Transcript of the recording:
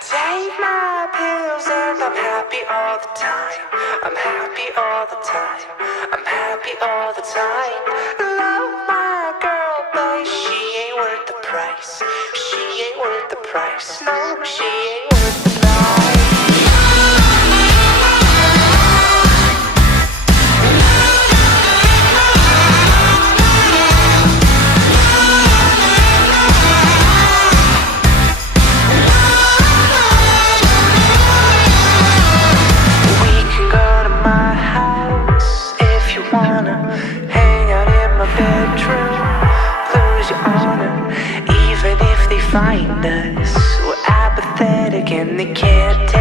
Take my pills and I'm happy all the time. I'm happy all the time. I'm happy all the time. Love my girl, but she ain't worth the price. She ain't worth the price. No, she ain't worth the price. Hang out in my bedroom, lose your honor. Even if they find us, we're apathetic and they can't tell.